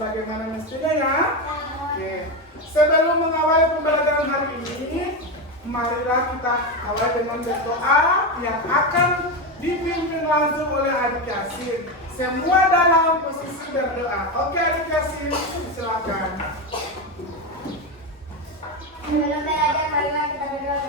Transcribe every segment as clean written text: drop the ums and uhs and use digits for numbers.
sebagaimana mestinya ya. Oke. Sebelum mengawali pembelajaran hari ini, marilah kita awali dengan berdoa yang akan dipimpin langsung oleh adik Yasin. Semua dalam posisi berdoa. Oke adik Yasin, silakan. Sebelum belajar, marilah kita berdoa.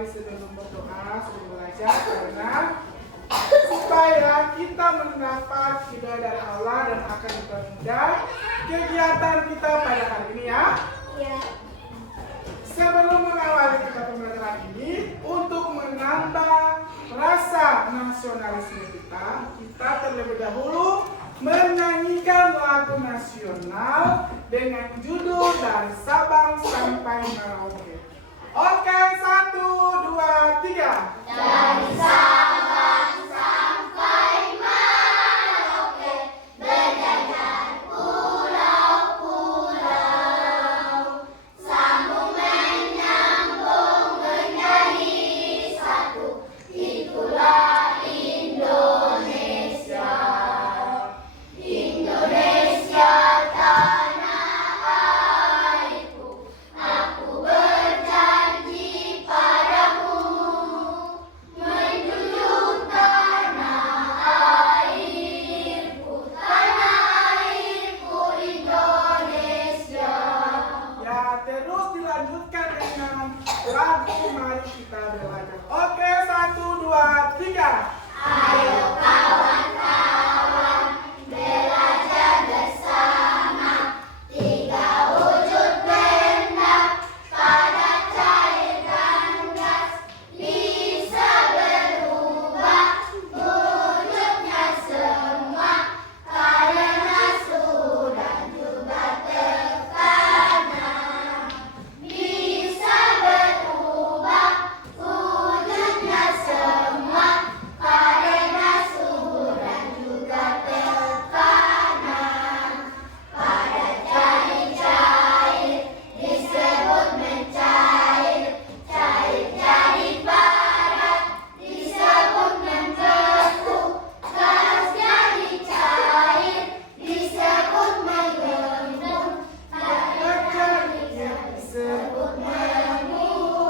Sebelum berdoa, sebelum belajar, karena supaya kita mendapat hidayah dari Allah dan akan dipermudah kegiatan kita pada hari ini ya. Iya. Sebelum mengawali kita pembelajaran ini, untuk menambah rasa nasionalisme kita terlebih dahulu menyanyikan lagu nasional dengan judul Dari Sabang Sampai Merauke. Oke, 1, 2, 3. Dari Sabang sampai Merauke, berjajar pulau-pulau, sambung menyambung menjadi satu, itulah Indonesia. Indonesia tanah airku, aku berjanji padamu, menjunjung tanah airku Indonesia. Ya, terus dilanjutkan dengan lagu Mari Kita Belajar. Oke, 1, 2, 3. Ayo kawan-kawan, belajar bersama, tiga wujud benda, padat, cair, dan gas, bisa berubah wujudnya semua, karena suhu dan juga tekanan. Bisa berubah wujudnya semua, karena suhu dan juga tekanan. Padat, cair, disebut mencair, cair jadi padat, disebut membeku, gas jadi cair, disebut menggembung, padat jadi disebut menguap,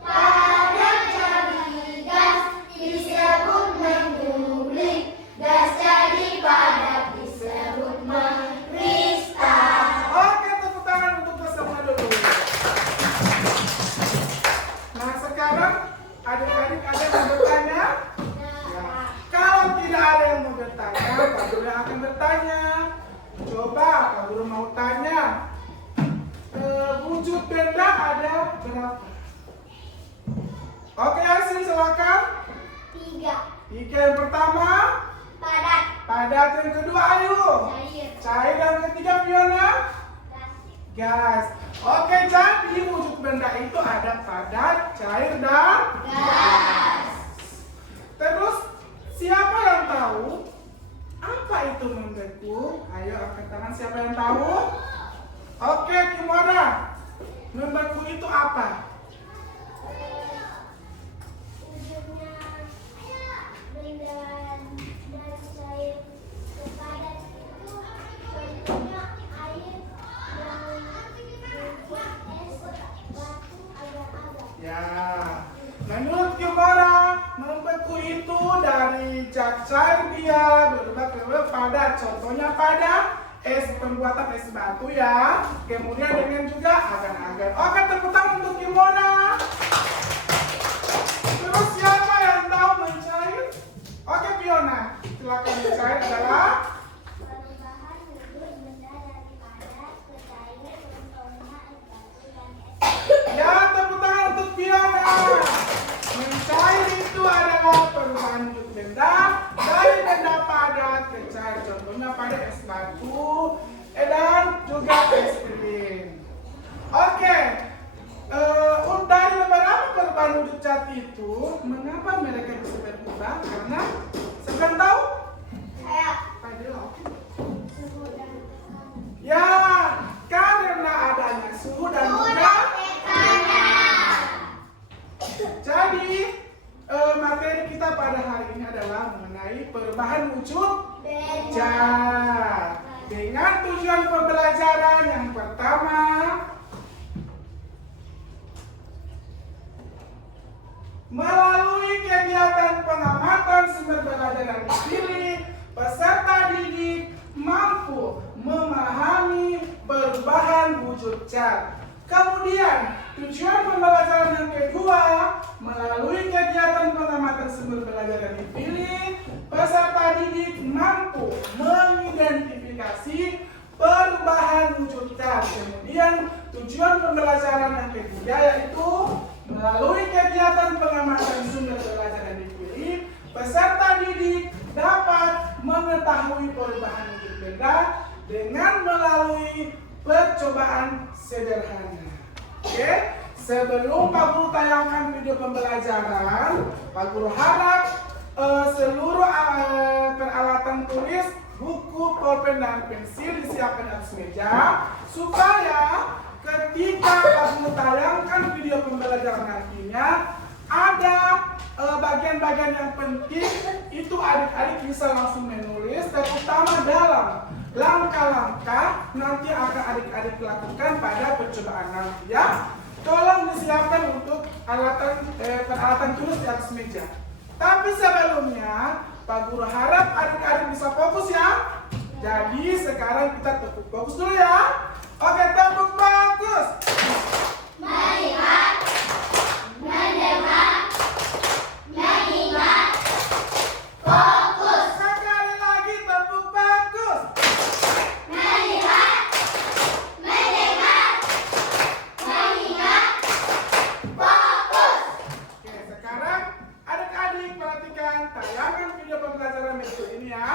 padat jadi gas, disebut mengguling, gas jadi padat, disebut mengkristal. Oke, tepuk tangan untuk bersama dulu. Nah, sekarang adik-adik ada yang mau bertanya? Ya. Kalau tidak ada yang mau bertanya, Pak Guru yang akan bertanya. Coba Pak Guru mau tanya, wujud benda ada berapa? Oke, Yasin silakan. 3. 3 yang pertama, Padat, padat. Yang kedua, ayo. cair, Cair. Yang ketiga, Fiona. Gas. Oke, jadi wujud benda itu ada padat, cair, dan gas. terus siapa yang tahu apa itu membeku? Ayo angkat tangan siapa yang tahu? Oke, Kimora. Membeku itu apa? Wujudnya benda dan cair ke padat itu bentuknya air yang membuat es batu agak-agak. Ya, menurut Kimora, membeku itu pembuatan es batu ya. Kemudian dengan juga agar-agar. Oke, tepuk tangan untuk Kimona. Terus siapa yang tahu mencair? Oke, Fiona. Silakan mencair adalah Perubahan wujud benda dari padat ke cair, contohnya es batu dan es. ya, tepuk tangan untuk Fiona. Mencair itu adalah perubahan wujud benda dari benda padat ke cair. Contohnya pada es batu dan juga es krim. Oke. Dari beberapa perubahan wujud cat itu, mengapa mereka bisa berubah? Karena sedang tahu? Kayak Ayo. suhu dan Ya, karena adanya suhu dan juga. tekanan. Jadi materi kita pada hari ini adalah mengenai perubahan wujud cat. Dengan tujuan pembelajaran yang pertama, melalui kegiatan pengamatan sumber belajar yang dipilih, peserta didik mampu memahami perubahan wujud cat. Kemudian, tujuan pembelajaran yang kedua, melalui kegiatan pengamatan sumber belajar yang dipilih, peserta didik mampu mengidentifikasi perubahan wujud cat. Kemudian, tujuan pembelajaran yang ketiga yaitu melalui kegiatan pengamatan sumber belajar yang dipilih, peserta didik dapat mengetahui perubahan wujud benda dengan melalui percobaan sederhana. Oke, sebelum Pak Guru tayangkan video pembelajaran, Pak Guru harap seluruh peralatan tulis, buku, pulpen, dan pensil disiapkan di atas meja supaya ketika Pak Guru tayangkan video pembelajaran nantinya ada bagian-bagian yang penting itu adik-adik bisa langsung menulis, terutama dalam langkah-langkah nanti akan adik-adik lakukan pada percobaan nanti ya. Tolong disiapkan untuk peralatan tulis di atas meja. Tapi sebelumnya Pak Guru harap adik-adik bisa fokus ya. Jadi sekarang kita tepuk fokus dulu ya. Oke, tepuk fokus. Melihat, mendengar, mengingat, fokus. Sekali lagi tepuk fokus. Melihat, mendengar, mengingat, fokus. Oke, sekarang adik-adik perhatikan tayangan video pembelajaran berikut ini ya.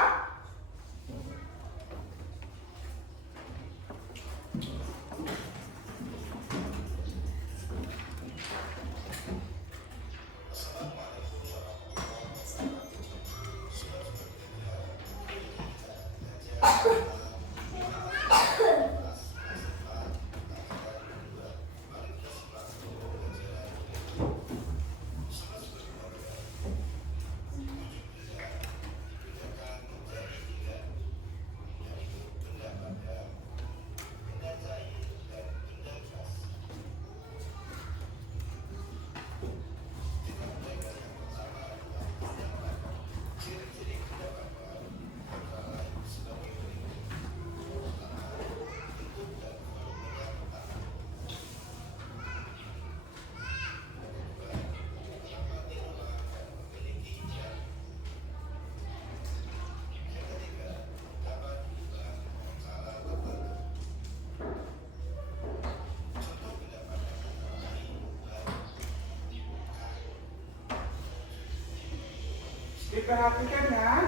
Diperhatikan ya.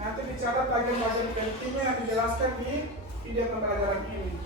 Nanti dicatat bagian-bagian pentingnya yang dijelaskan di video pembelajaran ini.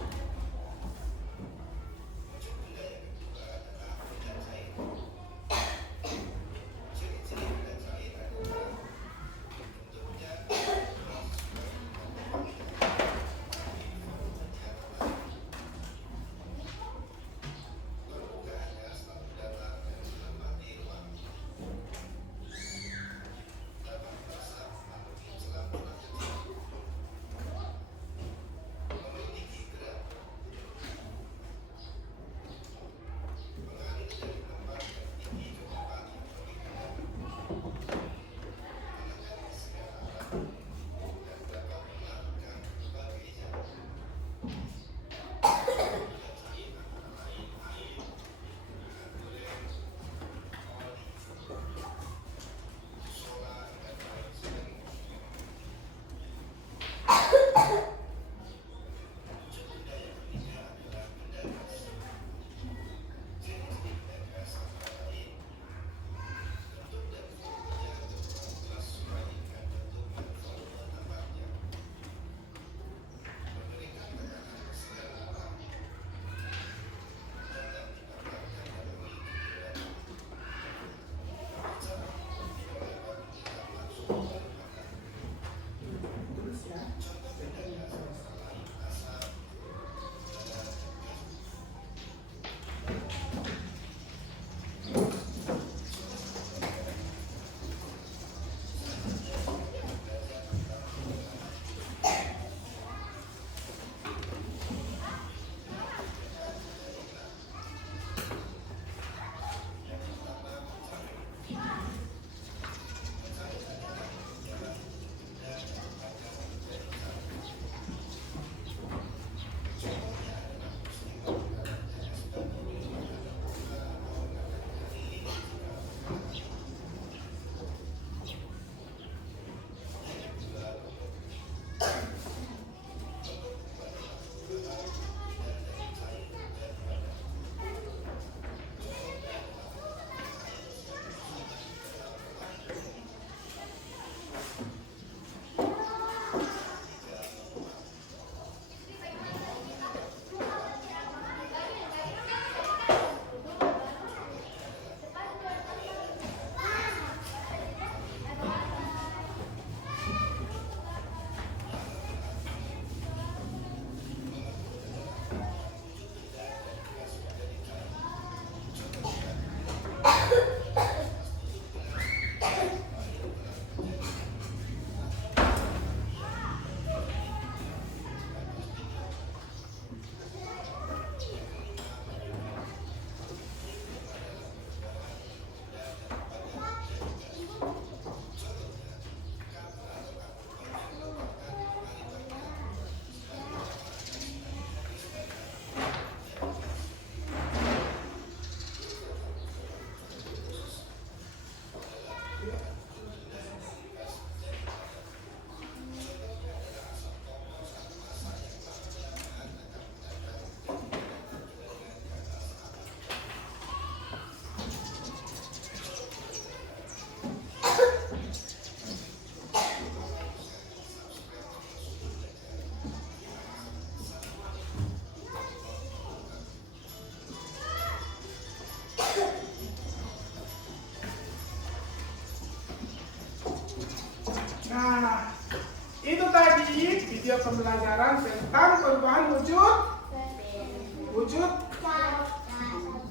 pembelajaran tentang perubahan wujud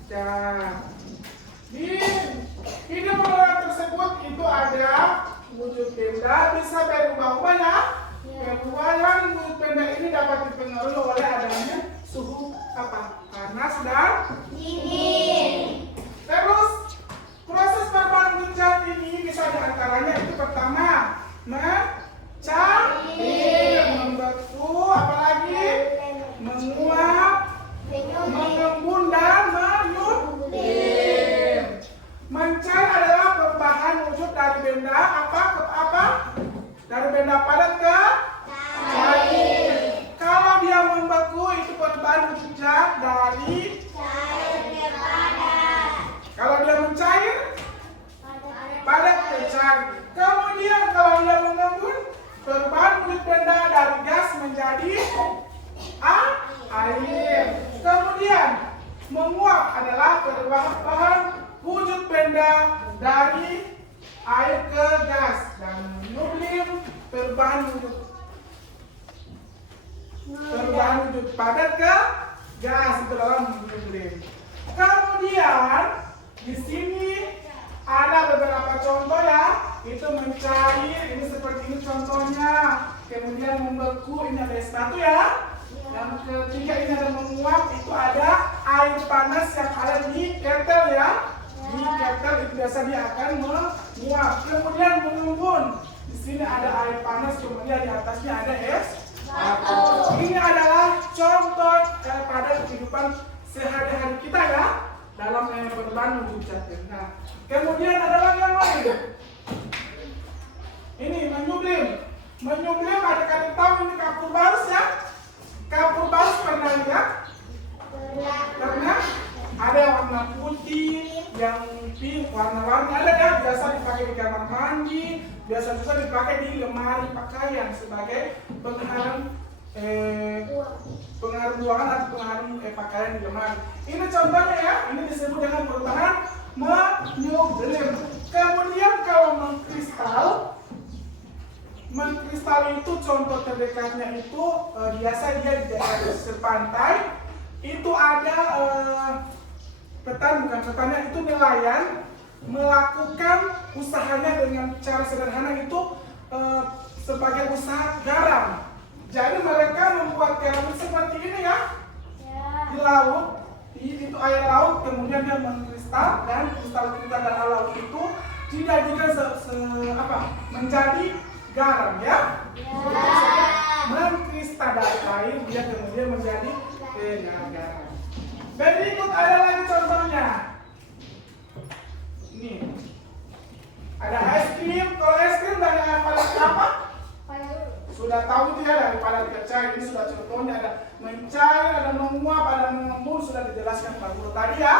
cat. Di video pembelajaran tersebut itu ada wujud benda bisa berubah-ubah ya. Perubahan wujud benda ini dapat dipengaruhi oleh adanya suhu panas dan dingin. Terus proses perubahan wujud cat ini bisa diantaranya itu pertama mencair, membeku, apalagi menguap, mengembun dan menyublim. Mencair adalah perubahan wujud dari benda dari benda padat ke cair. Kalau dia membeku itu perubahan wujud cat dari Cair ke padat. kalau dia mencair padat ke cair. Kemudian kalau dia mengembun perubahan wujud benda dari gas menjadi air. Kemudian menguap adalah perubahan wujud benda dari air ke gas dan menyublim perubahan wujud padat ke gas itu dalam menyublim. Kemudian di sini ada beberapa contoh ya, itu mencair, ini seperti ini contohnya. Kemudian membeku, ini ada es batu ya. Yang ketiga ini ada menguap, itu ada air panas yang ada di ketel ya. Di ketel itu biasa dia akan menguap. Kemudian mengembun, di sini ada air panas, kemudian di atasnya ada es batu. Ini adalah contoh pada kehidupan sehari-hari kita ya, dalam perubahan wujud cat. Nah, kemudian ada lagi yang lain. Ini menyublim. Menyublim ada kalian tahu ini kapur barus ya? Kapur barus pernah lihat? Pernah? Ada yang warna putih, yang pink, warna-warni ada ya. Biasa dipakai di kamar mandi, biasa juga dipakai di lemari pakaian sebagai pengharum ruangan atau pengharum pakaian di lemari. Ini contohnya ya, ini disebut dengan perubahan menyublim. Kemudian kalau mengkristal itu contoh terdekatnya itu biasa dia di daerah pesisir pantai. Itu ada petani itu nelayan melakukan usahanya dengan cara sederhana itu sebagai usaha garam. Jadi mereka membuat garam seperti ini ya, di laut, itu air laut, kemudian dia mengkristal dan kristal dan air laut itu dijadikan menjadi garam ya. Mengkristal dari air dia kemudian menjadi garam. Berikut ada lagi contohnya. Ini ada es krim. Kalau es krim dari padat apa? Sudah tahu itu ya, dari padat ke cair. Ini sudah contohnya, ada mencair, ada menguap, ada mengembun, sudah dijelaskan Pak Guru tadi ya.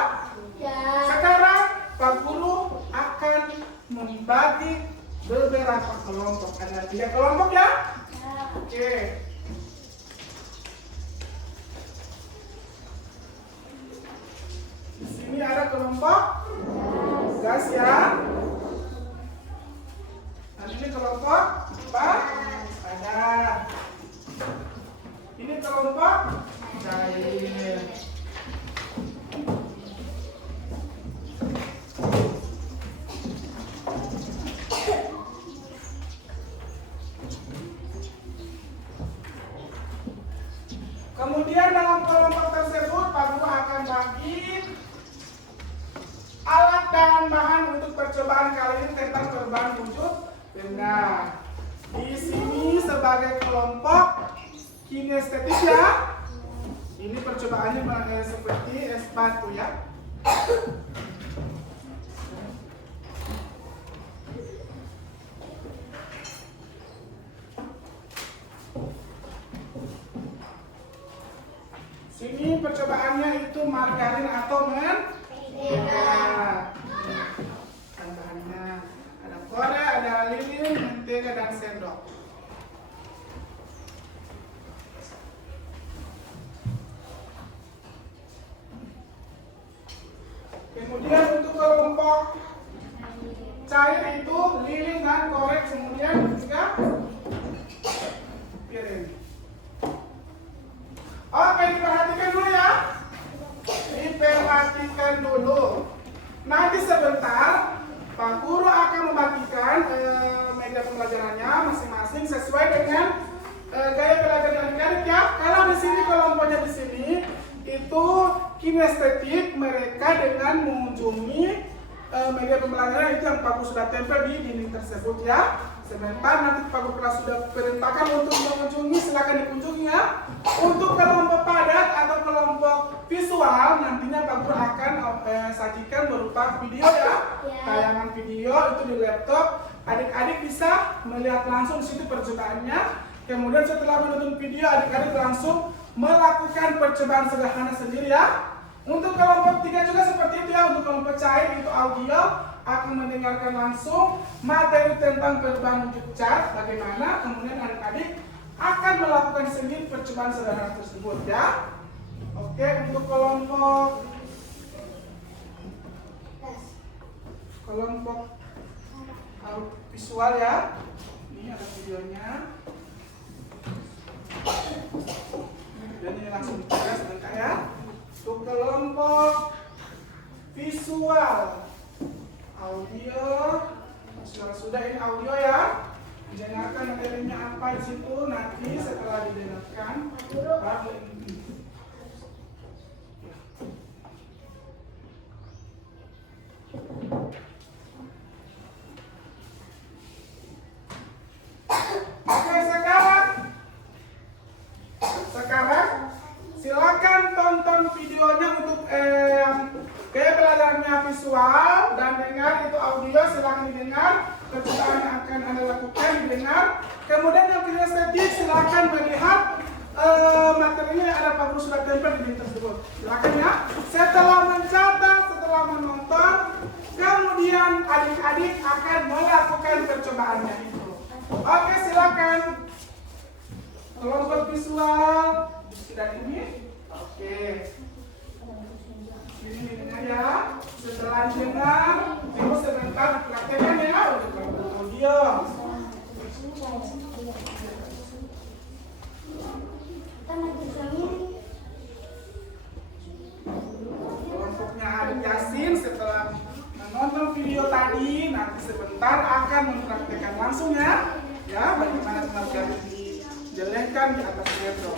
Sekarang Pak Guru akan membagi beberapa kelompok. Ada 3 kelompok ya. Oke. Di sini ada kelompok gas ya. Nah, ini kelompok padat. Ini kelompok cair. Kemudian dalam kelompok tersebut Pak Guru akan bagi alat dan bahan untuk percobaan kali ini tentang perubahan wujud benda. Di sini sebagai kelompok kinestetik ya. Ini percobaannya seperti es batu ya. Sini percobaannya itu margarin atau mentega. Bahannya ada korek, ada lilin, mentega dan sendok. Kemudian untuk kelompok cair itu lilin dan korek, kemudian juga piring. Oke, diperhatikan dulu ya. Diperhatikan dulu. Nanti sebentar Pak Guru akan membagikan media pembelajarannya masing-masing sesuai dengan gaya belajar adik-adik ya. Kalau di sini kelompoknya di sini itu kinestetik mereka dengan mengunjungi media pembelajaran itu yang Pak Guru sudah tempel di dinding tersebut ya. Sebentar nanti Pak Guru sudah perintahkan untuk mengunjungi, silakan dikunjungi ya. Untuk kelompok padat atau kelompok visual nantinya Pak Guru akan sajikan berupa video ya. Tayangan video itu di laptop, adik-adik bisa melihat langsung di situ percobaannya. Kemudian setelah menonton video, adik-adik langsung melakukan percobaan sederhana sendiri ya. Untuk kelompok 3 juga seperti itu ya. Untuk kelompok cair itu audio akan mendengarkan langsung materi tentang perubahan wujud cat bagaimana, kemudian adik-adik akan melakukan sendiri percobaan sederhana tersebut ya. Oke, untuk kelompok visual ya. Ini ada videonya. Dan ini langsung dicoba sebentar ya. Untuk kelompok visual audio sudah ini audio ya. Dengarkan materinya apa di situ nanti setelah didengarkan baru Oke, sekarang silakan tonton videonya untuk gaya belajarnya visual dan dengar itu audio, silakan didengar. Percobaan yang akan Anda lakukan didengar. Kemudian yang kinestetik silakan melihat materinya yang ada Pak Guru sudah tempel di dinding tersebut. Silakan ya. Setelah mencatat, setelah menonton, kemudian adik-adik akan melakukan percobaannya itu. Oke, silakan. Kelompok visual sudah ini. Oke. Ini dengar ya. Setelah didengar, terus sebentar dipraktekkan ya untuk kelompok audio. Kelompoknya Adik Yasin setelah menonton video tadi, nanti sebentar akan mempraktekkan langsung ya. Ya, bagaimana pengerjaan dijelekkan di atas laptop.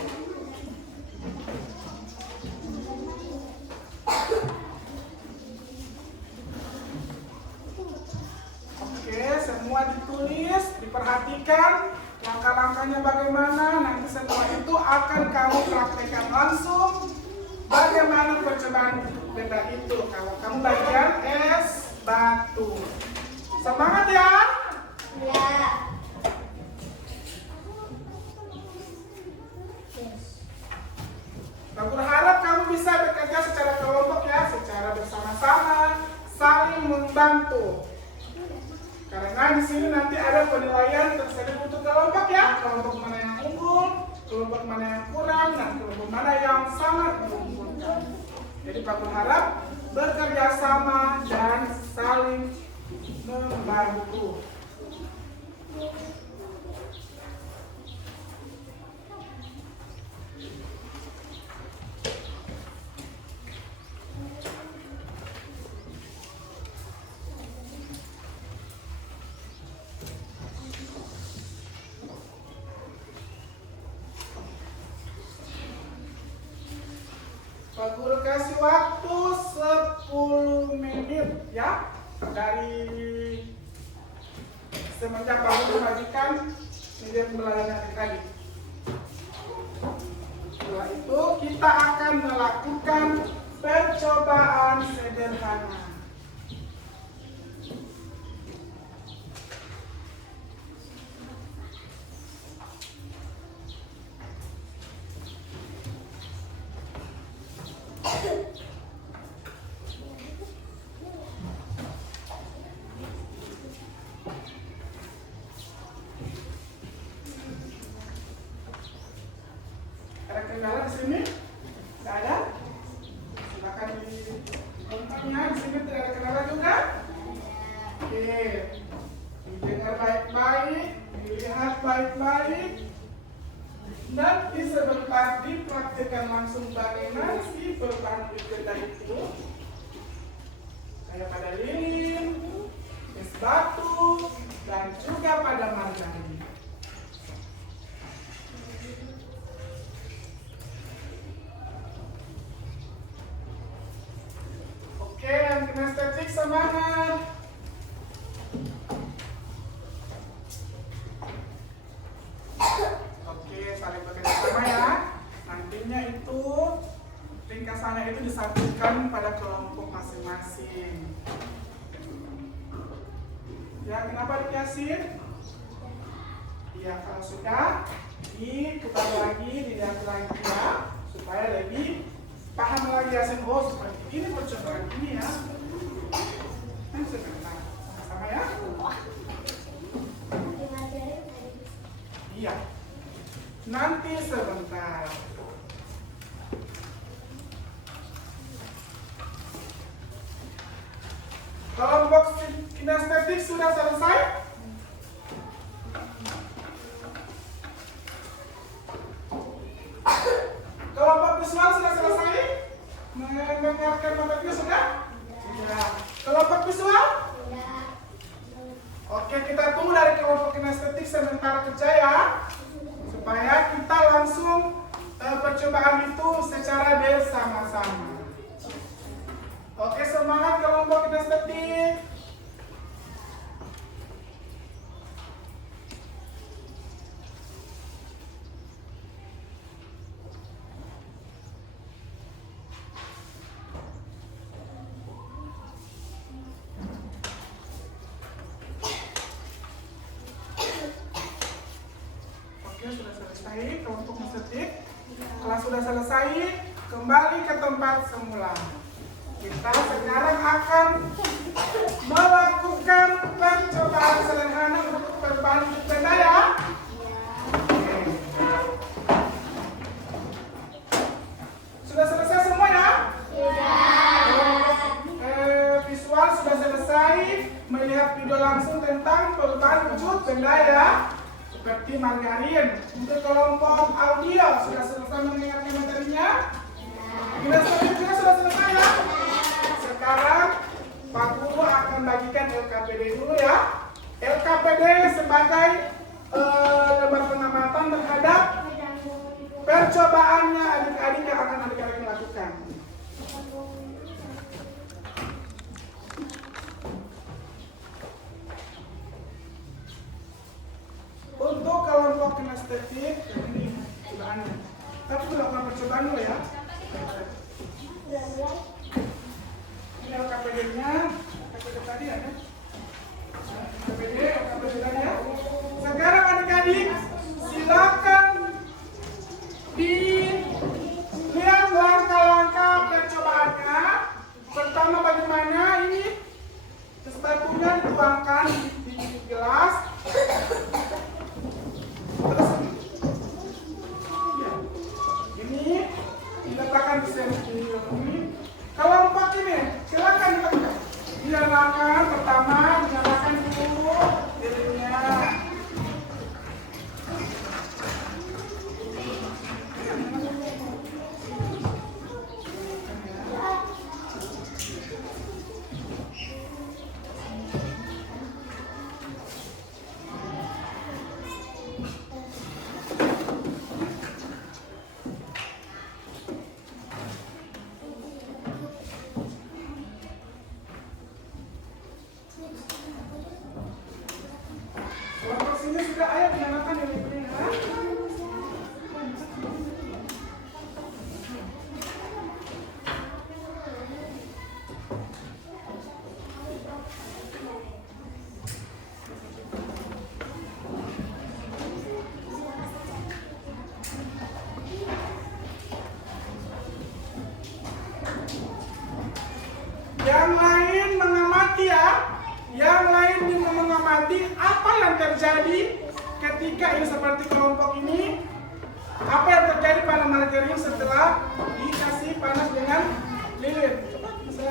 Oke, semua ditulis, diperhatikan langkah-langkahnya bagaimana. Nanti setelah itu akan kamu praktekkan langsung bagaimana percobaan benda itu. Kalau kamu bagian es batu. Semangat ya. Ya. Aku berharap kamu bisa bekerja secara kelompok ya, secara bersama-sama, saling membantu. Karena di sini nanti ada penilaian tersebut untuk kelompok ya, kelompok mana yang unggul, kelompok mana yang kurang, dan kelompok mana yang sangat menguntungkan. Jadi Pak berharap bekerja sama dan saling membantu. Pak Guru kasih waktu 10 menit ya, dari semenjak Pak Guru membagikan media pembelajaran tadi. Setelah itu kita akan melakukan percobaan sederhana. Ada kendala di sini? Tidak ada? Silakan di tempatnya. Di sini tidak ada kendala juga? Oke. Didengar baik-baik, dilihat baik-baik, dan sebentar dipraktikkan langsung bagaimana sih perubahan benda itu. Kayak pada lilin, es batu, dan juga pada margarin. Oke, yang kinestetik semangat. Oke, saling bekerja sama ya. Nantinya itu ringkasannya itu disampaikan pada kelompok masing-masing. Ya, kenapa dikasih? Ya, kalau sudah diputar lagi, dilihat lagi ya, supaya lebih paham lagi ya. Oh, seperti ini percobaan ini ya. Kan sebentar, sama-sama ya. Iya. Nanti sebentar. Kelompok kinestetik sudah selesai? Kelompok visual sudah selesai? Mendengarkan materi sudah? Sudah. Kelompok visual? Oke, kita tunggu dari kelompok kinestetik sebentar kerja ya, supaya kita langsung percobaan itu secara bersama-sama. Oke, semangat kelompok kinestetik. Sudah selesai kelompok kinestetik. Kelas sudah selesai, kembali ke tempat semula. Kita sekarang akan melakukan percobaan sederhana untuk perubahan benda ya. Sudah selesai semua ya? Visual sudah selesai, melihat video langsung tentang perubahan wujud benda ya, seperti margarin. Untuk kelompok audio sudah selesai mendengarkan materinya. Kinestetik juga sudah selesai ya. Sekarang Pak Guru akan bagikan LKPD dulu ya. LKPD sebagai lembar pengamatan terhadap percobaannya adik-adik yang akan adik-adik lakukan. Untuk kelompok kinestetik ini percobaannya. Tapi melakukan percobaan dulu ya. Ini LKPD-nya, LKPD tadi ada. LKPD tadi ya. Sekarang adik-adik silakan dilihat langkah-langkah percobaannya. Pertama bagaimana ini sepatunya dituangkan di gelas. Terus ini diletakkan di sini. Kelompok ini silakan dilakukan. Dinyalakan pertama, dinyalakan dulu lilinnya. Kelompok sini sudah ayo dinyalakan lilinnya. Yang lain mengamati ya. Yang lain juga mengamati apa yang terjadi ketika ini seperti kelompok ini. Apa yang terjadi pada margarin setelah dikasih panas dengan lilin. Coba bisa.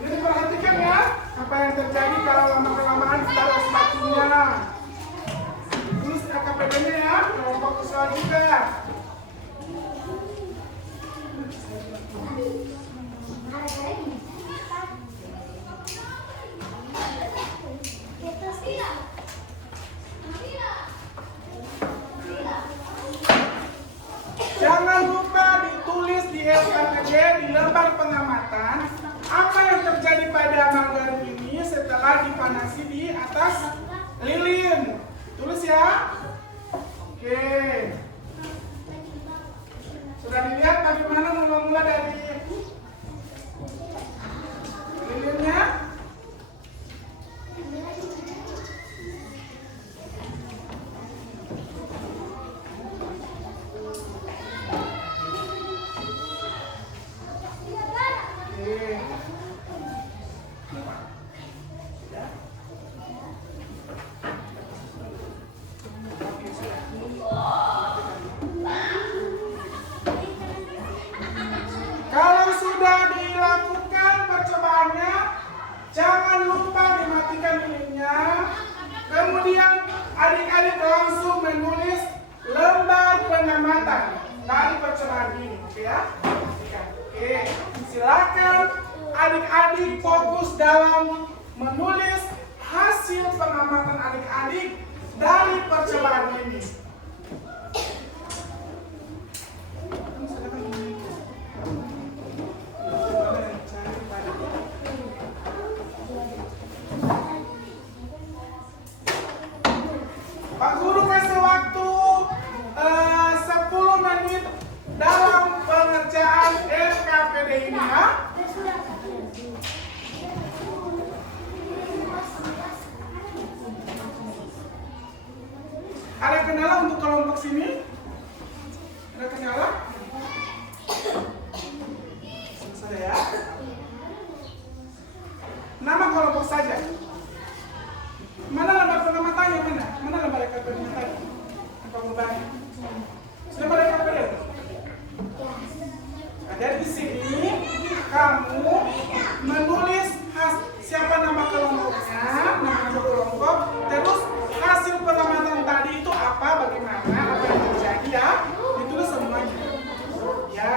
Ini diperhatikan ya. Apa yang terjadi kalau lama-kelamaan ditaruh sepatunya. Terus LKPD-nya ya, kelompok visual juga. LKPD di lembar pengamatan, apa yang terjadi pada margarin ini setelah dipanasi di atas lilin? Tulis ya. Oke. Sudah dilihat bagaimana mula-mula dari lilinnya? Kalau sudah dilakukan percobaannya, jangan lupa dimatikan lilinnya. Kemudian adik-adik langsung menulis lembar pengamatan dari percobaan ini, oke ya? Oke, silakan adik-adik fokus dalam menulis hasil pengamatan adik-adik dari percobaan ini. Pak Guru kasih waktu 10 menit dalam pengerjaan LKPD ini ya. Ada kendala untuk kelompok sini? Ada kendala? Selesai ya. Nama kelompok saja. Mana lembar pengamatannya mana? Mana lembar pengamatannya? Apa berbagi? Sudah pada LKPD? Ada di sini kamu menulis siapa nama kelompoknya, nama kelompok, terus hasil pengamatan tadi itu apa, bagaimana, apa yang terjadi ya, ditulis semuanya. Ya.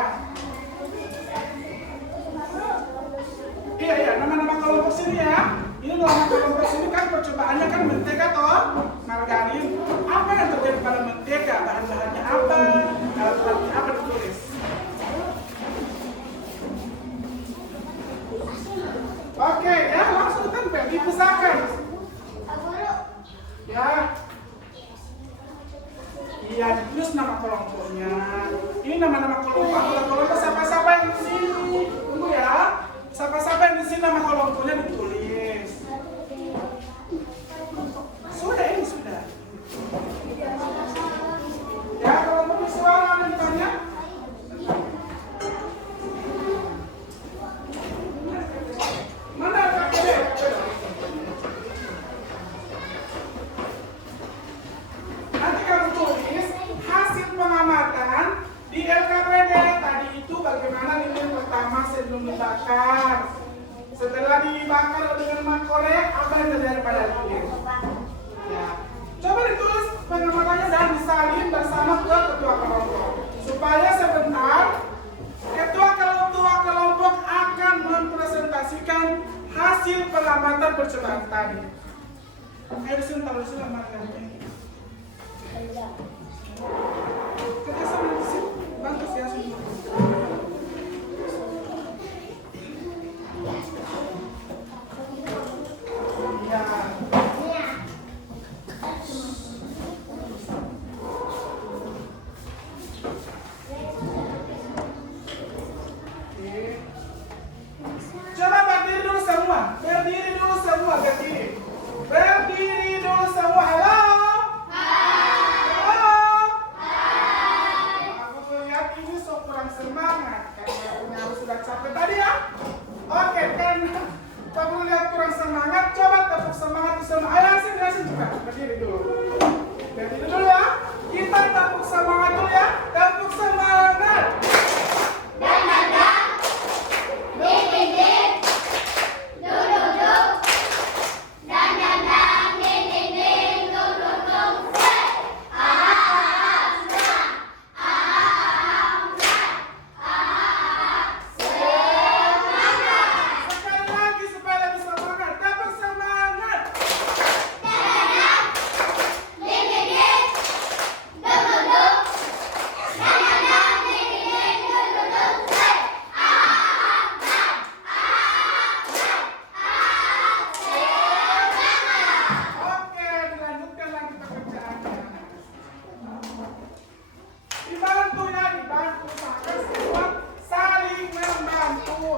Iya, nama-nama kelompok sini ya. Ini nama kelompok sini kan percobaannya kan mentega toh, margarin. Apa yang terjadi pada mentega? Bahan-bahannya apa? Alat-alatnya apa ditulis? Oke, ya langsung tempel, dipisahkan. Ya. Iya, ditulis nama kelompoknya. Ini nama-nama kelompok. Kelompok siapa-siapa yang di sini? Tunggu ya. Siapa-siapa yang di sini nama kelompoknya ditulis. Sudah ini sudah. Ya, kelompok visual ada di mana? Mana LKPD? Nanti kamu tulis hasil pengamatan di LKPD tadi itu bagaimana lilin pertama sebelum dibakar. Setelah dibakar dengan makorek, apa yang terjadi pada lilin? Ya. Coba ditulis pengamatannya dan disalin bersama ke ketua kelompok. Supaya sebentar ketua kelompok akan mempresentasikan hasil pengamatan percobaan tadi. Ayo disini taruh disini margarinnya. Kita sama di sini, bantu ya semua. Ya. Coba berdiri dulu semua. Berdiri dulu semua, berdiri. Berdiri dulu semua. Halo. Halo.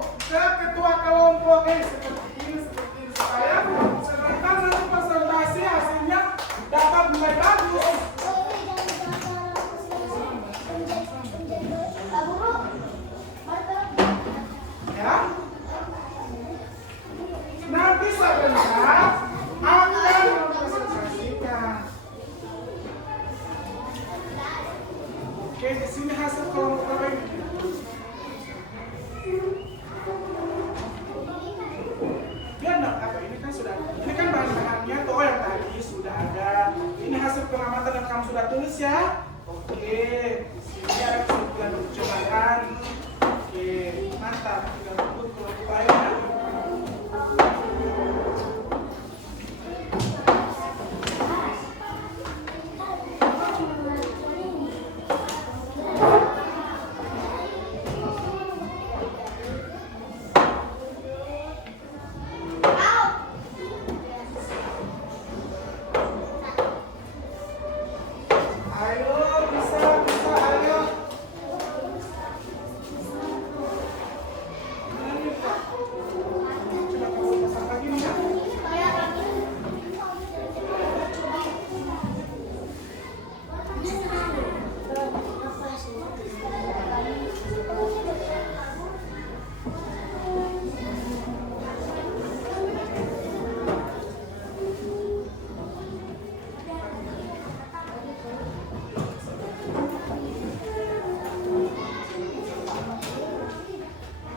ke ketua kelompok seperti ini supaya serentak nanti presentasi hasilnya dapat nilai bagus. Ya, nanti serentak akan mempresentasikan. Oke, di sini hasil kelompok berapa ini? Biar enggak apa ini kan sudah, ini kan bahan-bahannya tuh yang tadi sudah ada. Ini hasil pengamatan yang kamu sudah tulis ya. Oke, di sini ada kesimpulan percobaan. Oke, mantap. Tinggal tunggu kelompok lainnya. Ayo, bisa, ayo. Coba kamu pasang lagi nih ya.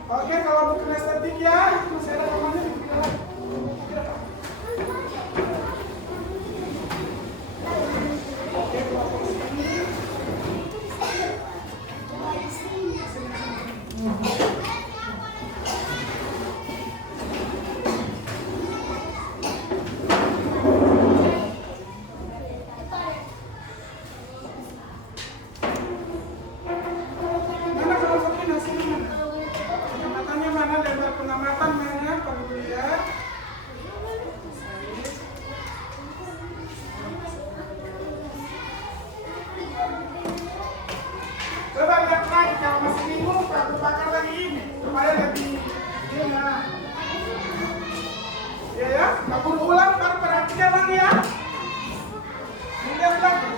Oke, kalau bukan estetik ya, masih ada namanya di sini lagi. Oke, kelompok sini. Mana kelompok ini hasilnya mana? Pengamatannya mana? Lebar pengamatan mana? Perlu lihat. Coba lihat lagi kalau masih bingung, aku bakar lagi ini supaya lebih enak. Ya, aku ulang baru perhatikan lagi ya. Lihat lagi.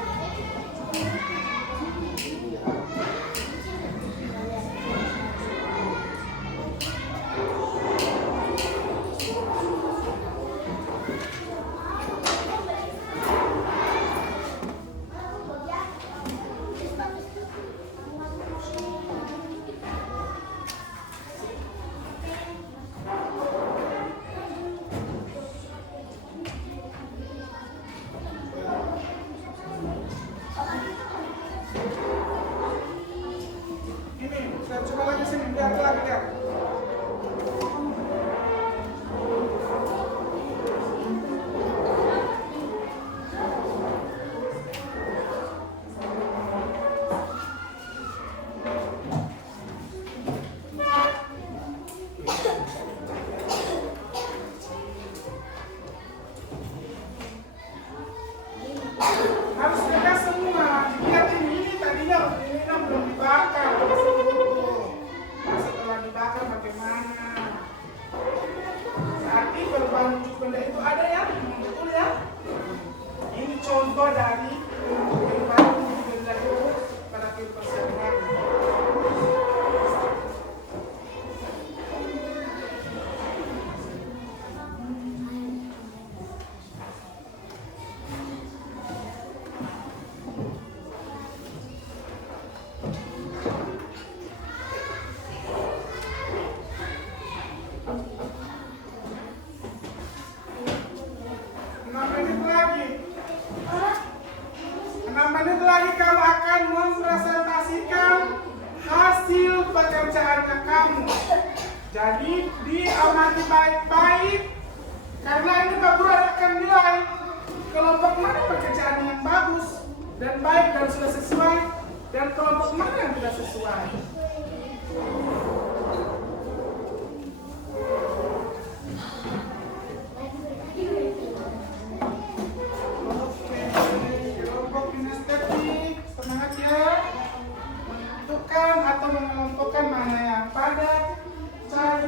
Ini, saya coba lagi sini, lihat lagi lihat. Harus bebas semua. Lihat ini tadinya ini belum dibakar. Nah, setelah dibakar bagaimana? Berarti perubahan wujud benda itu ada ya? Betul ya? Ini contoh dari perubahan wujud benda itu pada persiapan. Menit lagi kamu akan mempresentasikan hasil pekerjaannya kamu. Jadi diamati baik-baik karena ini Pak Guru akan nilai kelompok mana pekerjaan yang bagus dan baik dan sudah sesuai dan kelompok mana yang tidak sesuai. Atau mengelompokkan mana yang padat, cair,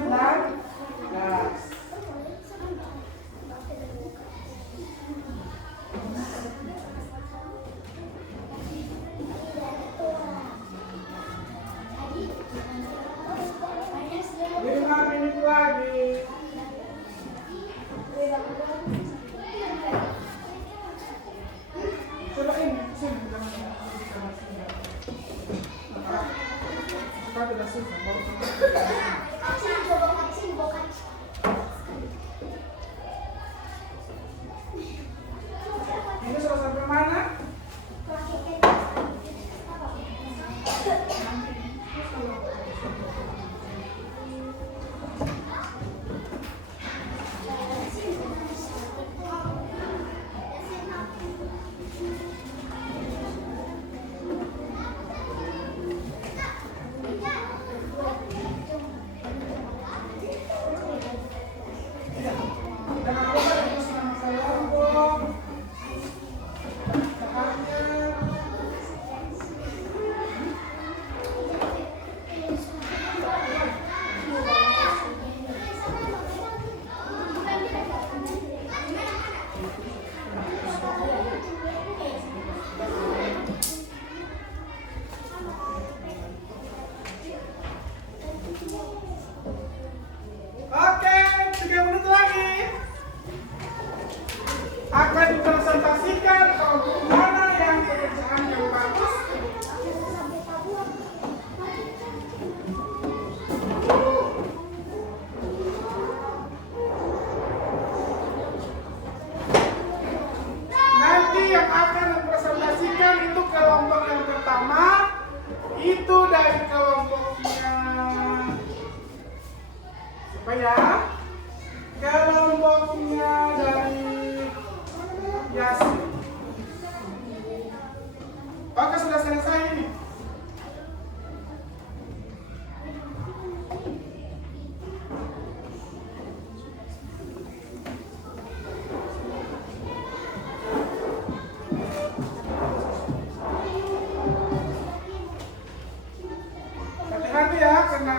Kita tidak suka. Ini sudah sampai mana? Jangan lupa itu nama saya Bung. Oke, 3 menit lagi akan dipresentasikan kelompok mana yang pekerjaan yang bagus. Nanti yang akan dipresentasikan itu kelompok yang pertama itu dari kelompoknya siapa ya? Kelompoknya dari Yasin. Oke, sudah selesai ini. Hati-hati ya, kena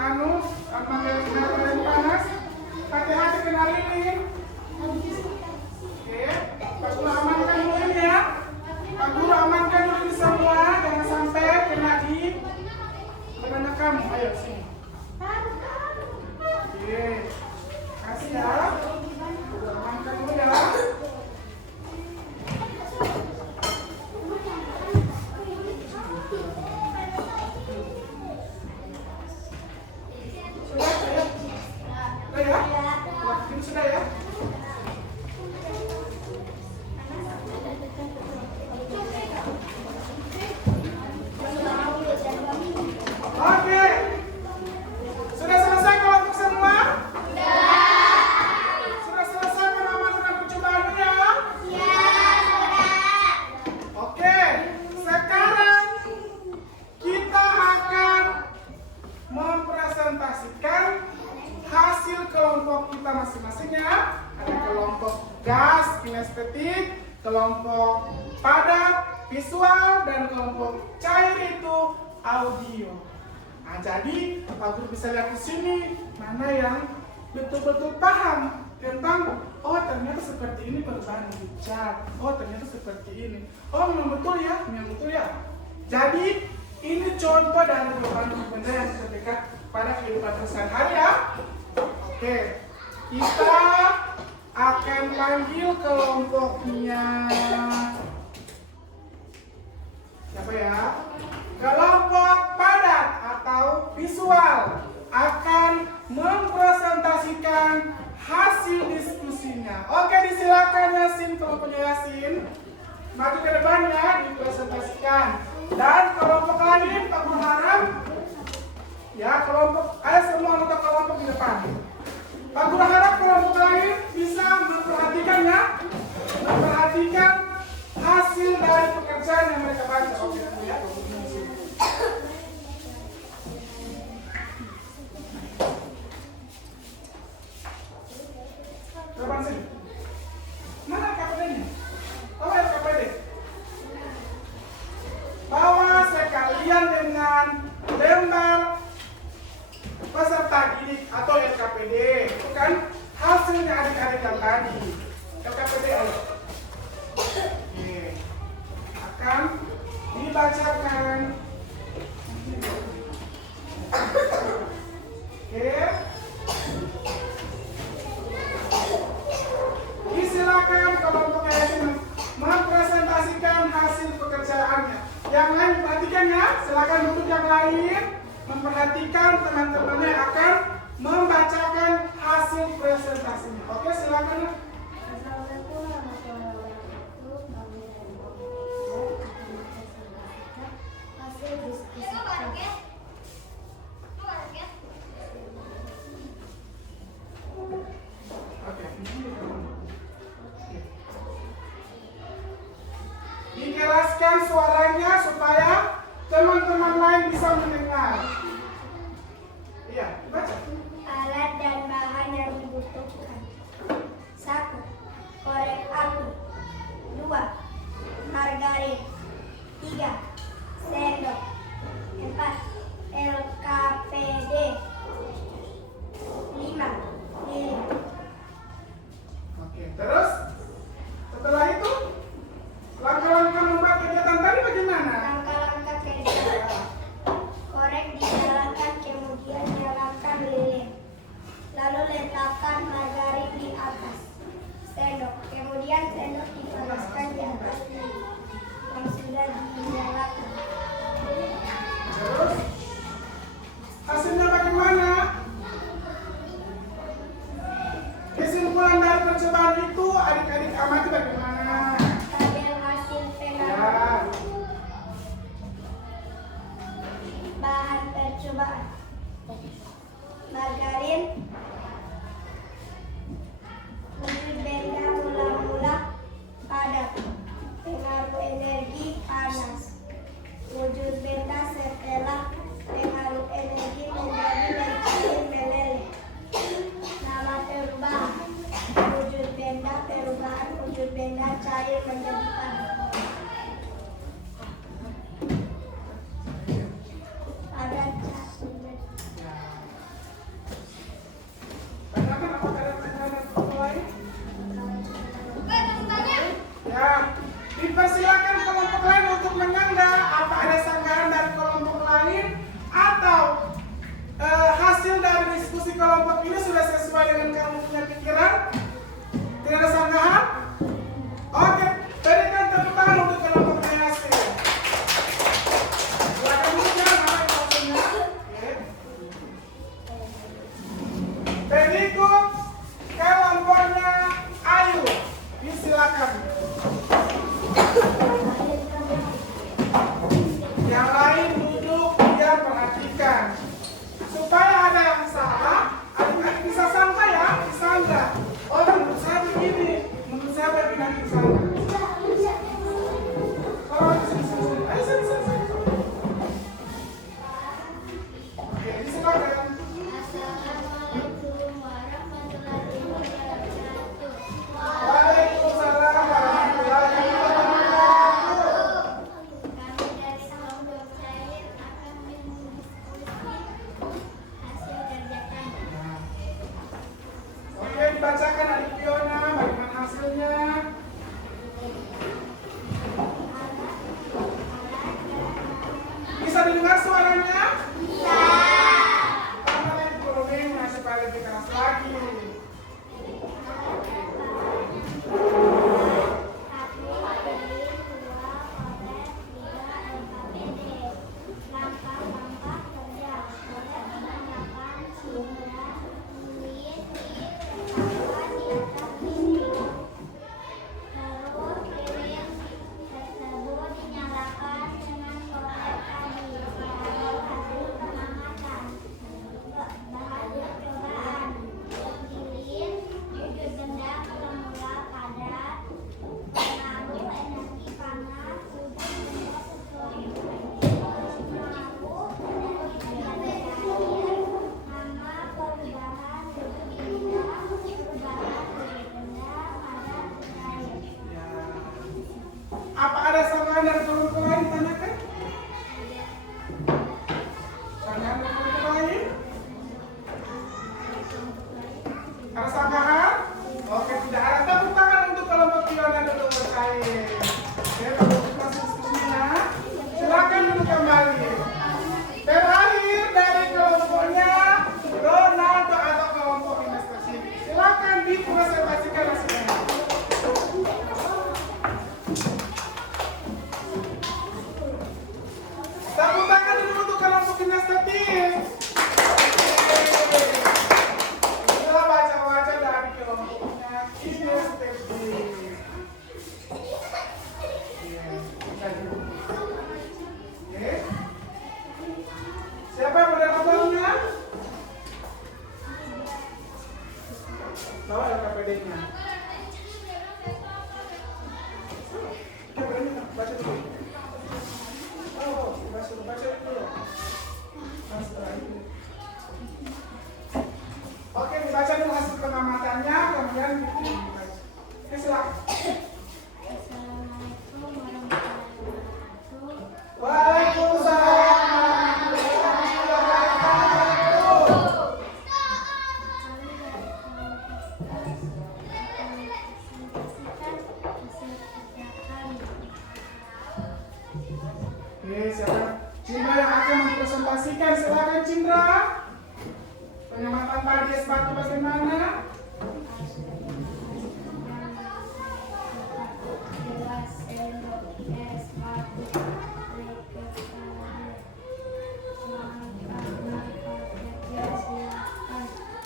kena panas. Hati-hati kena lilin. Oke, Pak Guru amankan dulu ini ya. Pak Guru amankan dulu ini semua, jangan sampai kena di badan kamu. Ayo sini. Oke, kasih ya. Amankan dulu ya. Sudah ya? Oke. Sudah selesai kelompok semua? Sudah selesai pengalaman dengan percobaannya? Oke. Sekarang kita akan mempresentasikan hasil kelompok kita masing-masing ya. Ada kelompok gas, kinestetik, kelompok padat, visual, dan kelompok cair itu audio. Nah, jadi Pak Guru bisa lihat di sini mana yang betul-betul paham tentang ternyata seperti ini perubahan bicara. Ternyata seperti ini. Memang betul ya, memang betul ya. Jadi ini contoh dari beberapa benda yang terdekat pada kehidupan sehari-hari ya. Oke, kita akan panggil kelompoknya siapa ya? Kelompok padat atau visual akan mempresentasikan hasil diskusinya. Oke, disilakan Yasin, kelompoknya Yasin maju ke depannya dipresentasikan. Dan kelompok lain Pak Guru harap ya ayo semua anggota kelompok di depan. Pak Guru harap kelompok lain bisa memperhatikan ya, memperhatikan hasil dari pekerjaan yang mereka baca. Oke, ya. Depan sini. Mana KPD-nya? Bawa ya KPD. Bawa sekalian dengan lembar peserta didik atau LKPD. Itu kan hasilnya adik-adik yang tadi. LKPD ayo. Oke. Akan dibacakan. Oke. Disilakan kelompok Yasin mempresentasikan hasil pekerjaannya. Yang lain perhatikan ya, silakan duduk yang yang lain memperhatikan teman-temannya akan membacakan hasil presentasinya. Oke, silakan. Assalamualaikum warahmatullahi wabarakatuh. Kami dari Muhammad akan mempresentasikan hasil diskusi kelas. Oke. Dikeraskan suaranya supaya teman-teman lain bisa mendengar. Iya, baca. Alat dan bahan yang dibutuhkan. 1. Korek api. 2. Margarin. 3. Sendok. 4. LKPD. 5. Lilin. Oke, terus setelah itu langkah-langkah membuat kegiatan tadi bagaimana? Langkah-langkah kegiatan. Korek dinyalakan, kemudian nyalakan lilin. Lalu letakkan margarin di atas sendok. Kemudian sendok dipanaskan di atas lilin yang sudah dinyalakan. Terus hasilnya bagaimana? Kesimpulan dari percobaan itu adik-adik amati bagaimana? Tabel hasil Ya, pengambilan. Bahan percobaan. Margarin. Wujud benda mula-mula padat. Pengaruh energi panas. Wujud benda setelah pengaruh energi menjadi mencair meleleh. Nama perubahan. Wujud benda perubahan. Wujud benda cair menjadi padat. Padat cair. tanyakan apakah ada pertanyaan atau lain? presentasikan. Silakan Cindra. Pengamatan padi es batu bagaimana? Gelas, sendok, es batu, mereka silakan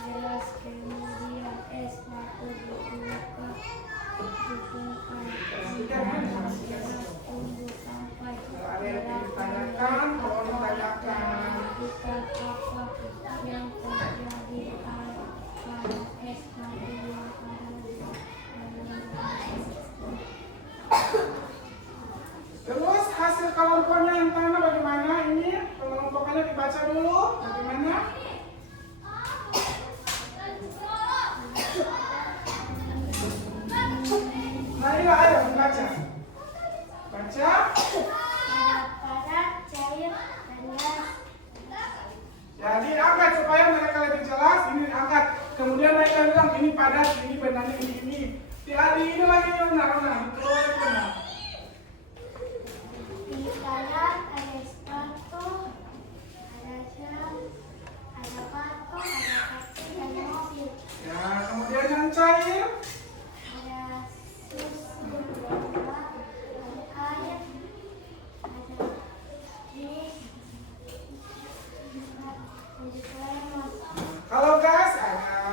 gelas, kemudian es batu dituangkan gelas tunggu sampai Ada yang ditanyakan, tolong ditanyakan. bukan apa yang terjadi pada es batu yang Terus hasil kelompokannya yang mana bagaimana ini? Kelompokannya dibaca dulu. Bagaimana? Marilah ayo dibaca. Baca. padat, cair, dan gas. Jadi angkat supaya mereka lebih jelas. Ini angkat. Kemudian mereka bilang ini padat, ini benarnya ini. Ini lagi yang benar. Itu yang benar. Di padat ada sepatu, ada jam, ada batu, ada taksi, ada mobil, Ya, kemudian yang cair. ada susu, ada air, ada jus, dan juga lemon. Kalau gas ada.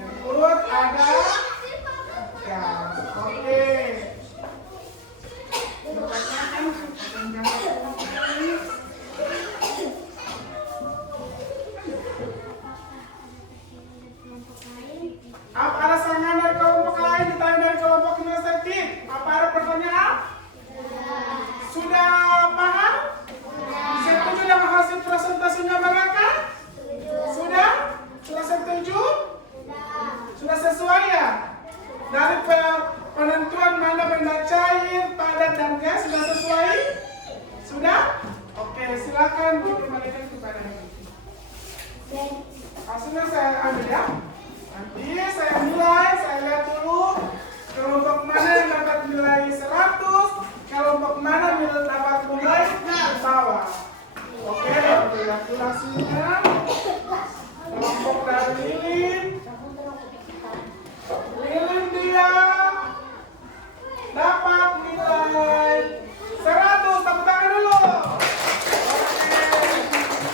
Yang urut ada. Gas. Oke. Apa alasannya dari kelompok lain ditanya dari kelompok kinestetik? Apa ada pertanyaan? Sudah paham? Setuju dengan hasil presentasinya mereka? Sudah? Sudah setuju? Sudah sesuai ya? Dari penentuan mana benda cair, padat, dan gas sudah sesuai? Sudah? Oke, silakan dikembalikan kepada Habibie. Hasilnya saya ambil ya. Nanti saya mulai, saya lihat dulu kelompok mana yang dapat nilai 100, kelompok mana yang dapat nilai di bawah. Oke, gratulasinya. Kelompok dari Lilin. Lilin dia dapat nilai 100. Tepuk tangan dulu.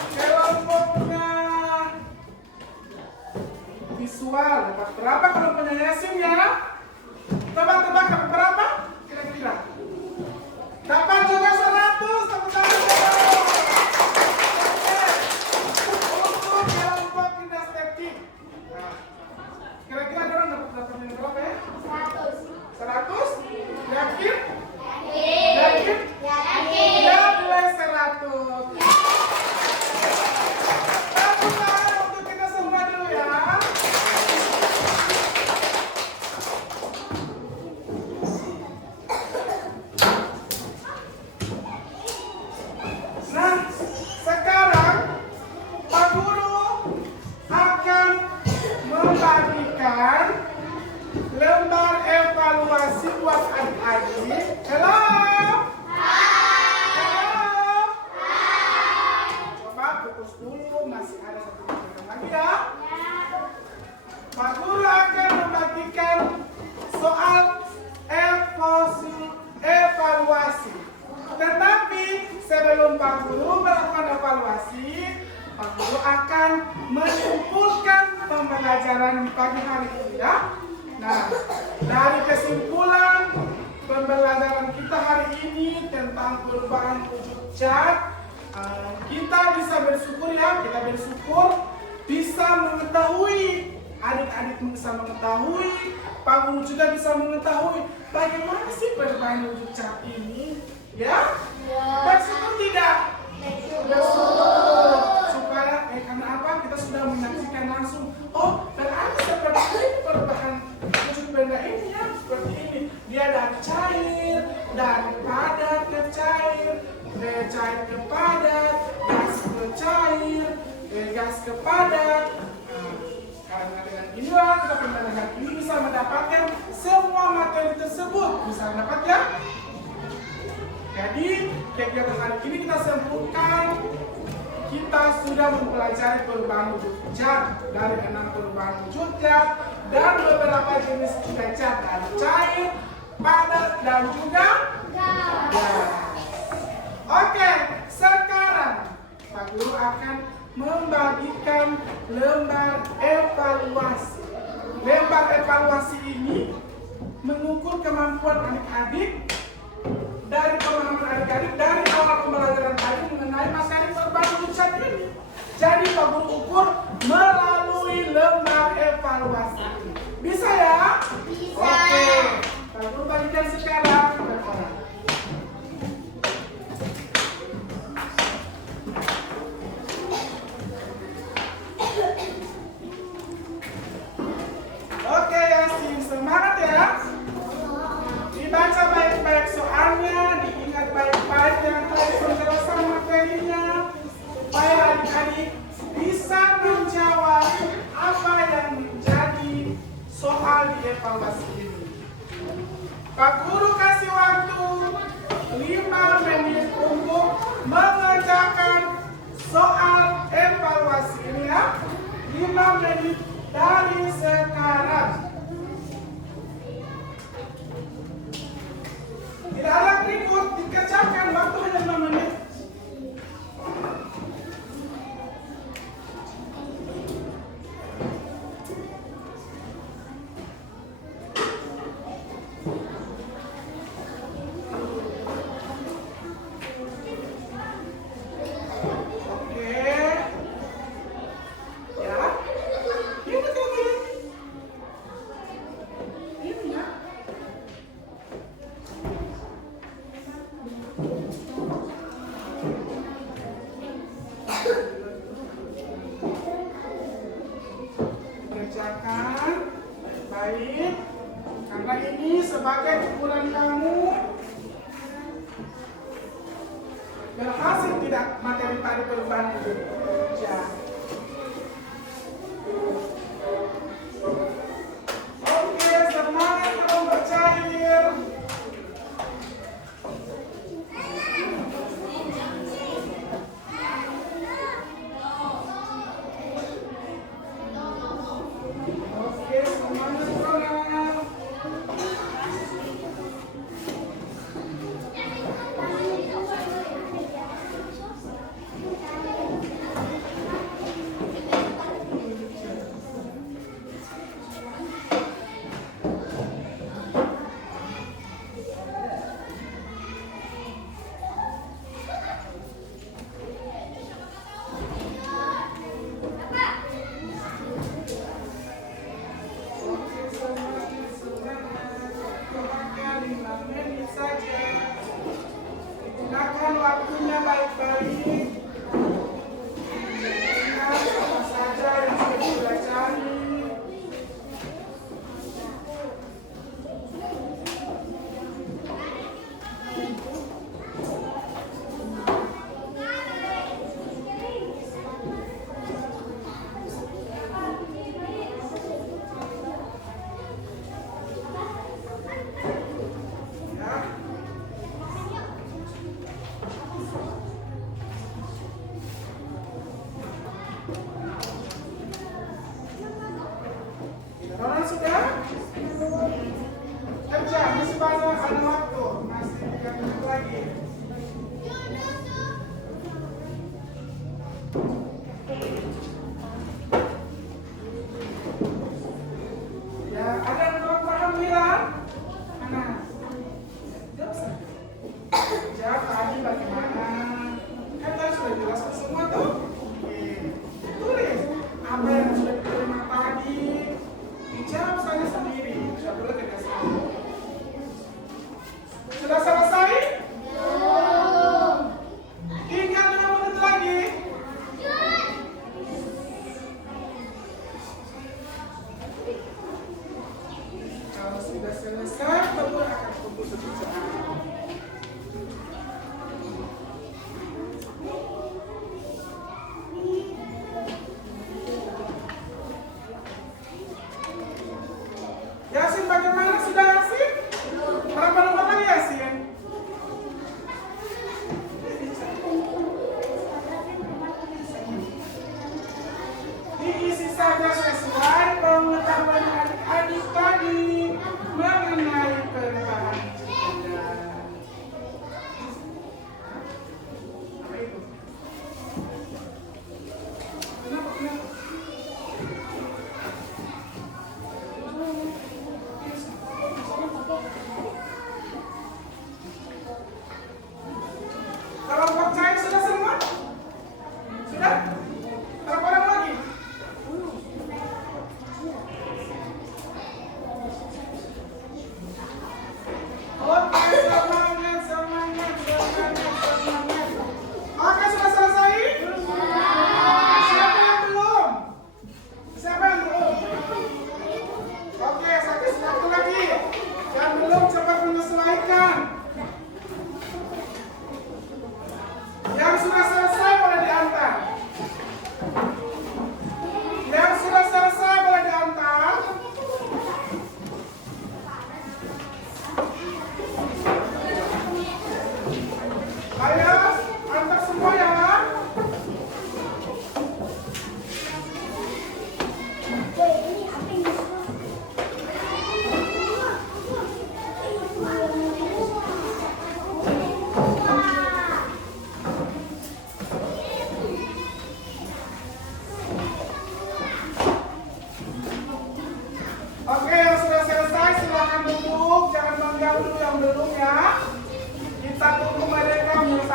Oke, kelompoknya visual dapat berapa? Kelompoknya Yasin ya? Tebak-tebak dapat berapa? Kira-kira. Dapat juga 100. Tepuk tangan dulu. Untuk kelompok kinestetik. Nah, kira-kira orang dapat nilai berapa ya? 100? Yakin? Yakin? Ya, nilai 100. Tepuk tangan untuk kita semua dulu ya. Nah, sekarang Pak Guru akan membagikan lembar evaluasi buat adik-adik. Halo? Halo? Coba fokus dulu, masih ada satu program lagi ya. Pak Guru akan membagikan soal evaluasi. Tetapi sebelum Pak Guru melakukan evaluasi, Pak Guru akan menyimpulkan pembelajaran di pagi hari ini ya. Nah, dari kesimpulan pembelajaran kita hari ini tentang perubahan wujud cat, kita bisa bersyukur ya, kita bersyukur bisa mengetahui, adik-adik bisa mengetahui, Pak Guru juga bisa mengetahui bagaimana sih perubahan wujud cat ini, ya? Bersyukur tidak? Bersyukur. Supaya, karena apa? Kita sudah menyaksikan langsung. Oh, berarti seperti ini perubahan wujud benda ini ya, seperti ini. Dia dari cair, dari padat ke cair, cair ke padat, gas ke cair, gas ke padat. Karena dengan inilah kita pembelajaran ini bisa mendapatkan semua materi tersebut. Bisa dapat ya? Jadi kegiatan hari ini kita sebutkan kita sudah mempelajari perubahan wujud zat dari 6 perubahan wujud zat dan beberapa jenis zat dari cair, padat dan juga gas. Oke, sekarang Pak Guru akan membagikan lembar evaluasi. Lembar evaluasi ini mengukur kemampuan adik-adik dari pemahaman adik-adik dari awal pembelajaran tadi mengenai materi perubahan wujud zat ini. Jadi Pak Guru ukur melalui lembar evaluasi. Bisa ya? Bisa. Oke, Pak Guru bagikan sekarang per orang. Oke Yasin, semangat ya. Dibaca baik-baik soalnya, diingat baik-baik yang tadi penjelasan materinya, supaya adik-adik bisa menjawab apa yang menjadi soal di evaluasi ini. Pak Guru kasih waktu 5 menit untuk mengerjakan soal evaluasi ini ya. 5 menit dari sekarang. Tidak ada ribut, dikerjakan waktu hanya 5 menit. Kerjakan baik, karena ini sebagai ukuran kamu berhasil tidak materi tadi perubahan wujud zat. Oke, semangat kelompok cair. Oke, semangat orang. Gunakan waktunya baik-baik. Ingat apa saja yang sudah dipelajari. Orang sudah kerja, masih banyak ada waktu, masih 3 menit lagi. Ya, ada yang belum paham bilang? Mana? Jawab saja. Jawab tadi bagaimana? Kan tadi sudah jelaskan semua tuh. Oke. Tulis apa yang sudah diterima tadi. Dijawab saja sendiri, tidak boleh dikasih tahu. Sudah selesai? Tinggal 2 menit lagi.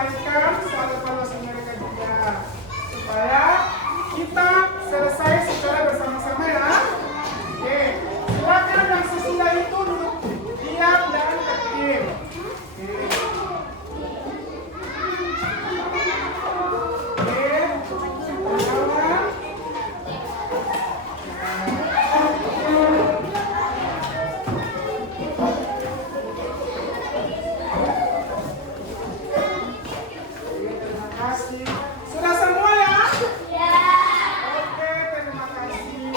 selesaikan soal evaluasi mereka juga supaya kita selesai secara bersama-sama ya. Oke, silakan yang sesudah itu duduk diam dan tertib. Sudah semua ya? Oke, terima kasih.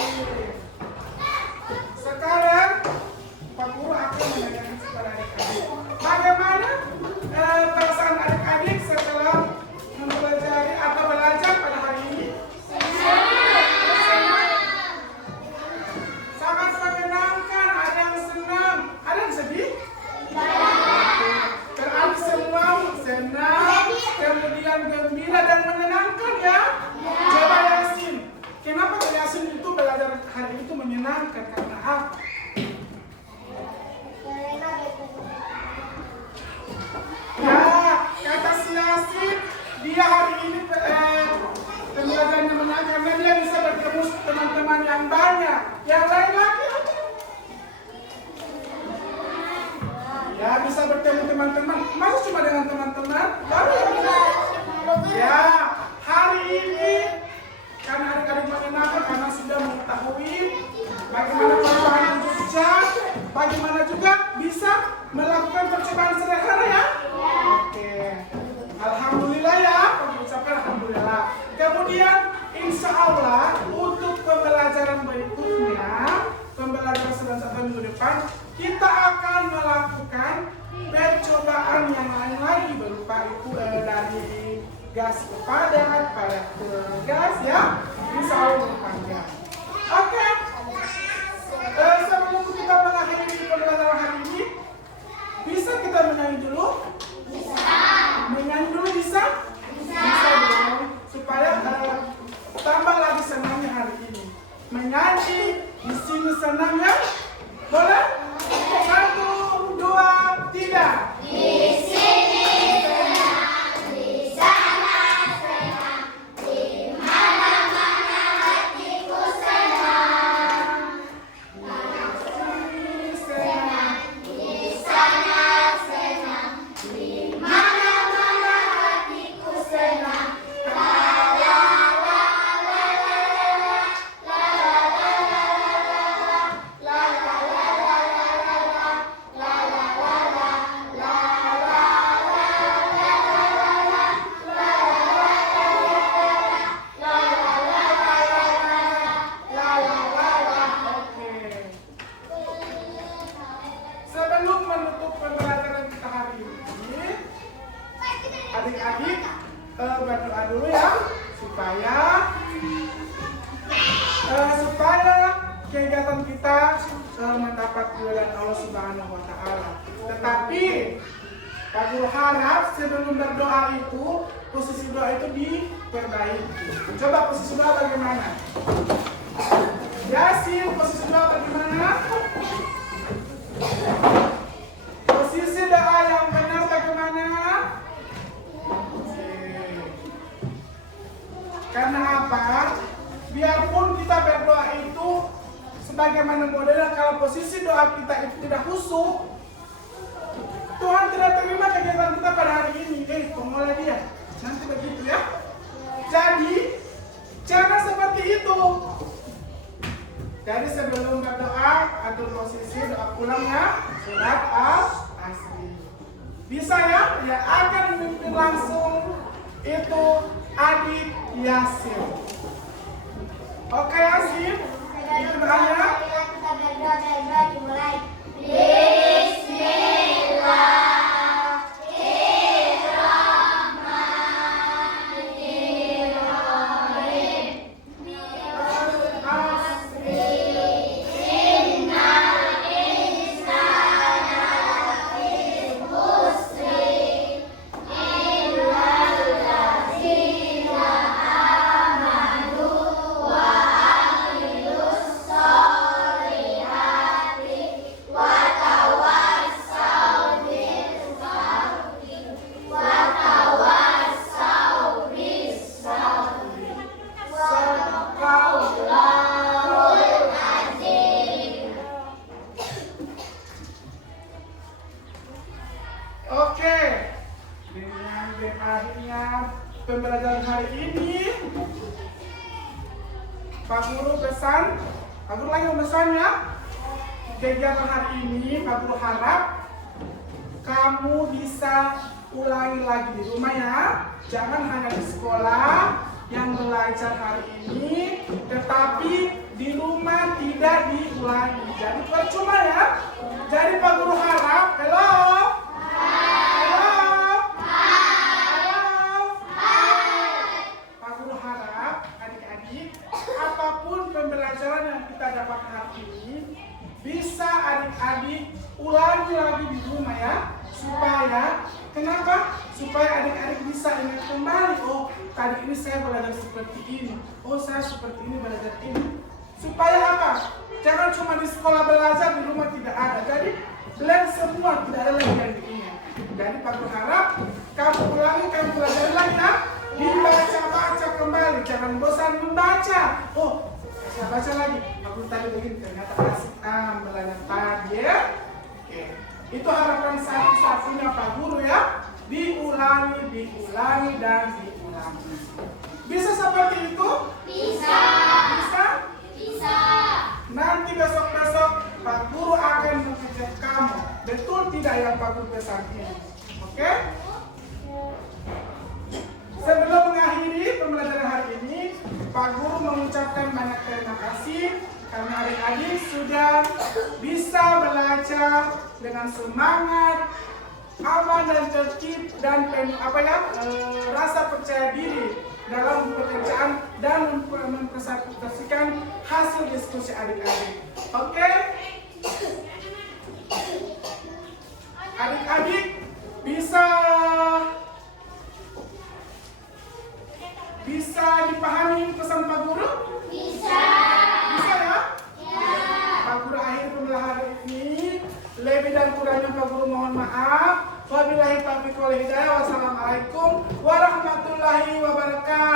Sekarang Pak Guru akan menanyakan kepada adik-adik. Bagaimana perasaan adik-adik setelah mempelajari atau belajar pada hari ini? Sangat menyenangkan, ada yang senang, ada yang sedih? Berarti semua senang, kemudian gembira dan menyenangkan ya? Coba Yasin, kenapa Yasin itu belajar hari itu menyenangkan? Karena apa? Ya, kata si Yasin, dia hari ini pembelajarannya menyenangkan karena dia bisa bertemu teman-teman yang banyak. Yang lain lagi apa? Ya, bisa bertemu teman-teman. Masa cuma dengan teman-teman? Baru ya bisa. Ya, hari ini karena adik-adik menyenangkan karena sudah mengetahui bagaimana perubahan jejak, bagaimana juga bisa melakukan percobaan sederhana ya. Oke, alhamdulillah ya. Kami ucapkan alhamdulillah. Kemudian insya Allah untuk pembelajaran berikutnya, pembelajaran selanjutnya minggu depan, kita akan melakukan percobaan yang lain lagi berupa itu dari gas ke padat, padat ke gas ya. Insya Allah berpanjang. Oke. Sebelum kita mengakhiri pembelajaran hari ini, bisa kita menyanyi dulu? Bisa. Menyanyi dulu bisa? Bisa. Bisa dong. Supaya tambah lagi senangnya hari ini. Menyanyi di sini senang ya? Boleh? 1, 2, 3. Di sini senang, di sana senang, di mana-mana hatiku senang. Di sini senang, di sana senang, di mana-mana hatiku senang. La la la la la la la la la Sebelum menutup pembelajaran kita hari ini, adik-adik berdoa dulu ya supaya kegiatan kita mendapat keridhaan Allah Subhanahu wa taala. Tetapi Pak Guru harap sebelum berdoa itu posisi doa itu diperbaiki. Coba posisi doa bagaimana? Yasin, posisi doa bagaimana? Posisi doa yang benar bagaimana? Karena apa? Biarpun kita berdoa itu sebagaimana modelnya, kalau posisi doa kita itu tidak khusyuk, Tuhan tidak terima kegiatan kita pada hari ini. Mulai dia nanti begitu ya. Jadi jangan seperti itu. Jadi sebelum berdoa atur posisi doa pulangnya surat al-asri. Bisa ya? Ya akan memimpin langsung itu adik Yasin. Oke Yasin, itu doanya. Kita berdoa dimulai. Bismillah. Wa akhirnya pembelajaran hari ini. Pak Guru pesan, Pak Guru lagi memesan ya. Kegiatan hari ini Pak Guru harap kamu bisa ulangi lagi di rumah ya. Jangan hanya di sekolah yang belajar hari ini, tetapi di rumah tidak diulangi. Jadi percuma ya. Jadi Pak Guru harap, halo, halo, halo, Pak Guru harap adik-adik, apapun pembelajaran yang kita dapat hari ini, bisa adik-adik ulangi lagi di rumah ya. Supaya, kenapa? Supaya adik-adik bisa ingat kembali, oh tadi ini saya belajar seperti ini, oh saya seperti ini belajar ini. Supaya apa? Jangan cuma di sekolah belajar, di rumah tidak ada. Jadi blend semua, tidak ada lagi yang diingat. Jadi Pak Guru harap kamu ulangi, kamu belajar lagi ya. Dibaca-baca kembali, jangan bosan membaca. Oh, saya baca lagi. Pak Guru tadi begini, ternyata asik belajar tadi ya. Oke. Itu harapan satu-satunya Pak Guru ya. Diulangi, diulangi, dan diulangi. Bisa seperti itu? Bisa. Bisa? Bisa. Nanti besok-besok Pak Guru akan mengecek kamu. Betul tidak yang Pak Guru pesan ini? Oke? Sebelum mengakhiri pembelajaran hari ini, Pak Guru mengucapkan banyak terima kasih karena adik-adik sudah bisa belajar dengan semangat, aman dan tertib dan penuh rasa percaya diri dalam pekerjaan dan mempresentasikan hasil diskusi adik-adik. Oke? Adik-adik bisa dipahami pesan Pak Guru? Bisa. Bisa ya? Ya. Pak Guru akhir pembelajaran ini. Lebih dan kurangnya Pak Guru mohon maaf. Wabillahi taufiq wal hidayah. Wassalamualaikum warahmatullahi wabarakatuh.